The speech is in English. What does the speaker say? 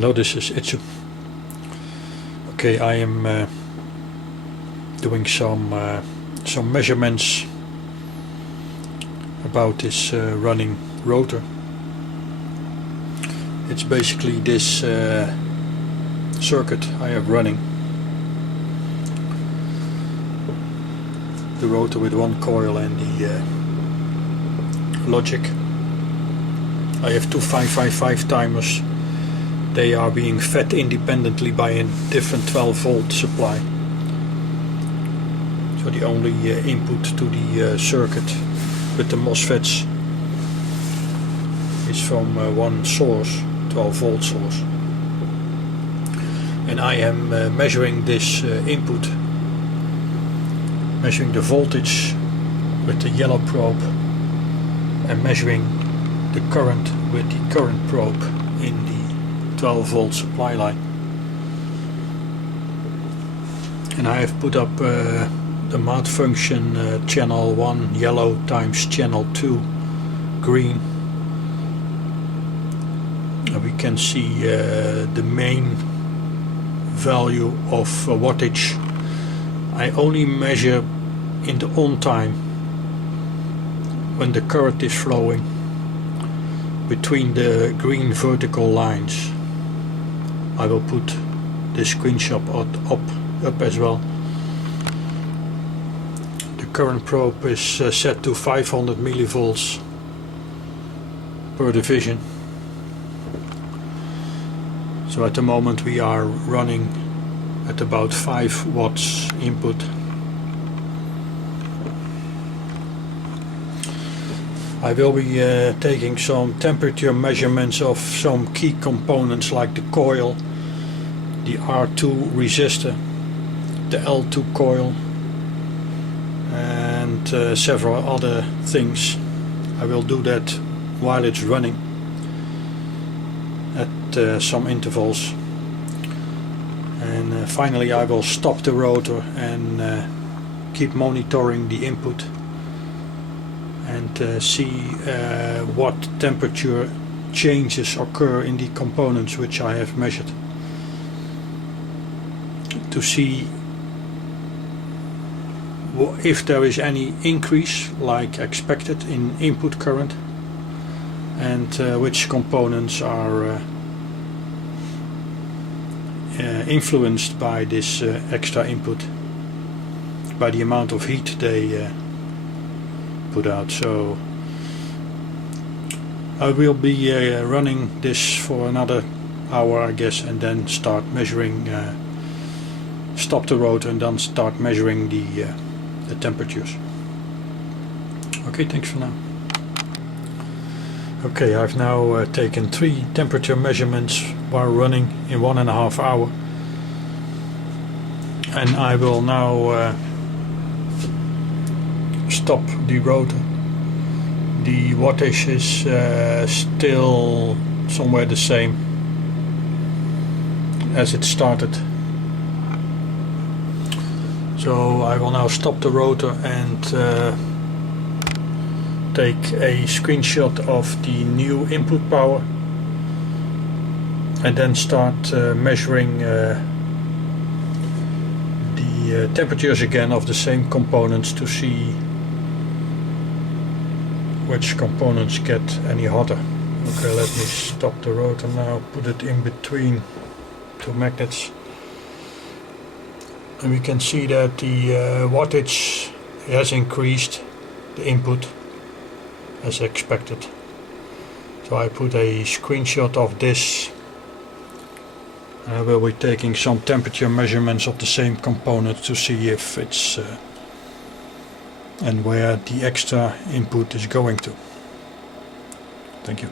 Hello, this is Itsu. Okay, I am doing some measurements about this running rotor. It's basically this circuit I have running. The rotor with one coil and the logic. I have two 555 timers. They are being fed independently by a different 12 volt supply. So the only input to the circuit with the MOSFETs is from one source, 12 volt source. And I am measuring this input, measuring the voltage with the yellow probe and measuring the current with the current probe in the 12 volt supply line. And I have put up the mount function channel 1 yellow times channel 2 green. We can see the main value of wattage. I only measure in the on time when the current is flowing between the green vertical lines. I will put the screenshot up as well. The current probe is set to 500 millivolts per division. So at the moment we are running at about 5 watts input. I will be taking some temperature measurements of some key components like the coil, the R2 resistor, the L2 coil and several other things. I will do that while it's running at some intervals. And finally I will stop the rotor and keep monitoring the input and see what temperature changes occur in the components which I have measured, to see if there is any increase like expected in input current and which components are influenced by this extra input, by the amount of heat they put out. So I will be running this for another hour I guess, and then start measuring, stop the rotor and then start measuring the temperatures. Okay, thanks for now. Okay, I've now taken 3 temperature measurements while running in 1.5 hours, and I will now stop the rotor. The wattage is still somewhere the same as it started. So I will now stop the rotor and take a screenshot of the new input power and then start measuring the temperatures again of the same components to see which components get any hotter. Okay, let me stop the rotor now, put it in between 2 magnets, and we can see that the wattage has increased, the input, as expected. So I put a screenshot of this. I will be taking some temperature measurements of the same component to see if it's and where the extra input is going to. Thank you.